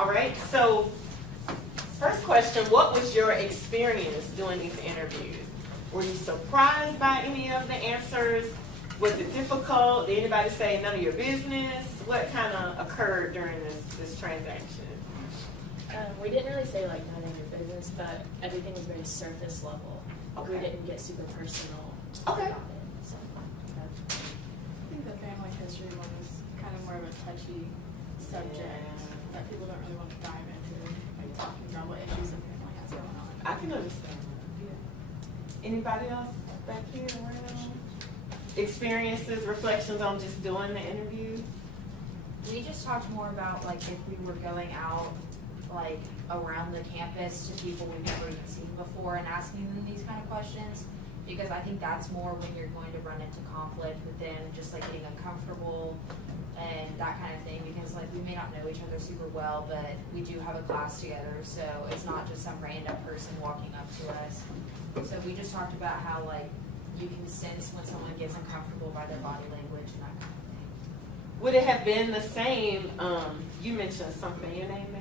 All right, so first question, what was your experience doing these interviews? Were you surprised by any of the answers? Was it difficult? Did anybody say none of your business? What kind of occurred during this transaction? We didn't really say like none of your business, but everything was very surface level. Okay. We didn't get super personal Okay. about it. So, I think the family history one is kind of more of a touchy subject that people don't really want to dive into, like talking about what issues the family has going on. I can understand that. Anybody else back here around? Experiences, reflections on just doing the interview? We just talked more about like if we were going out like around the campus to people we've never even seen before and asking them these kind of questions, because I think that's more when you're going to run into conflict with them, just like getting uncomfortable and that kind of thing, because like we may not know each other super well, but we do have a class together, so it's not just some random person walking up to us. So we just talked about how like you can sense when someone gets uncomfortable by their body language and that kind of thing. Would it have been the same, you mentioned something, your name is?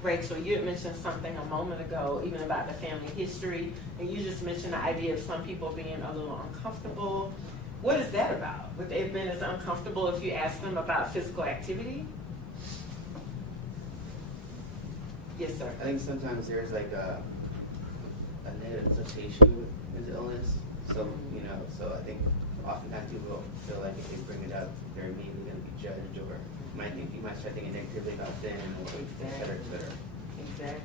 Rachel, you had mentioned something a moment ago, even about the family history, and you just mentioned the idea of some people being a little uncomfortable. What is that about? Would they have been as uncomfortable if you asked them about physical activity? Yes, sir. I think sometimes there's like a negative association with mental illness. So, so I think oftentimes people feel like if they bring it up, they're immediately going to be judged, or you might start thinking negatively about them, or et cetera, et cetera. Exactly.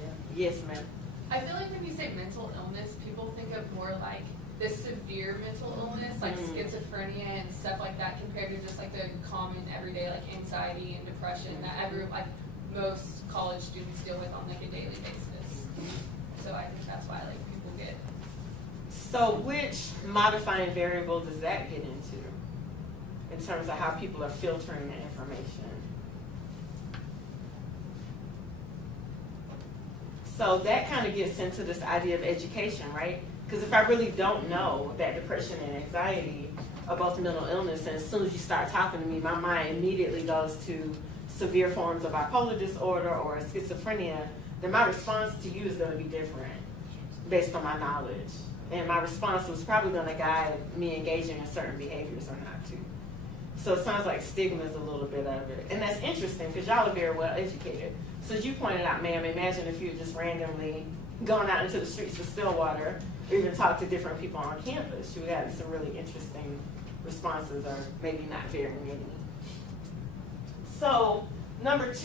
Yeah. Yes, ma'am. I feel like when you say mental illness, people think of more like the severe mental illness, like schizophrenia and stuff like that, compared to just like the common everyday like anxiety and depression that most college students deal with on like a daily basis. So I think that's why like people get. So which modifying variable does that get into in terms of how people are filtering the information? So that kind of gets into this idea of education, right? Because if I really don't know that depression and anxiety are both mental illness, and as soon as you start talking to me, my mind immediately goes to severe forms of bipolar disorder or schizophrenia, then my response to you is going to be different based on my knowledge. And my response was probably going to guide me engaging in certain behaviors or not to. So it sounds like stigma is a little bit of it. And that's interesting because y'all are very well educated. So as you pointed out, ma'am, imagine if you had just randomly gone out into the streets of Stillwater or even talked to different people on campus. You would have some really interesting responses, or maybe not very many. So number 2.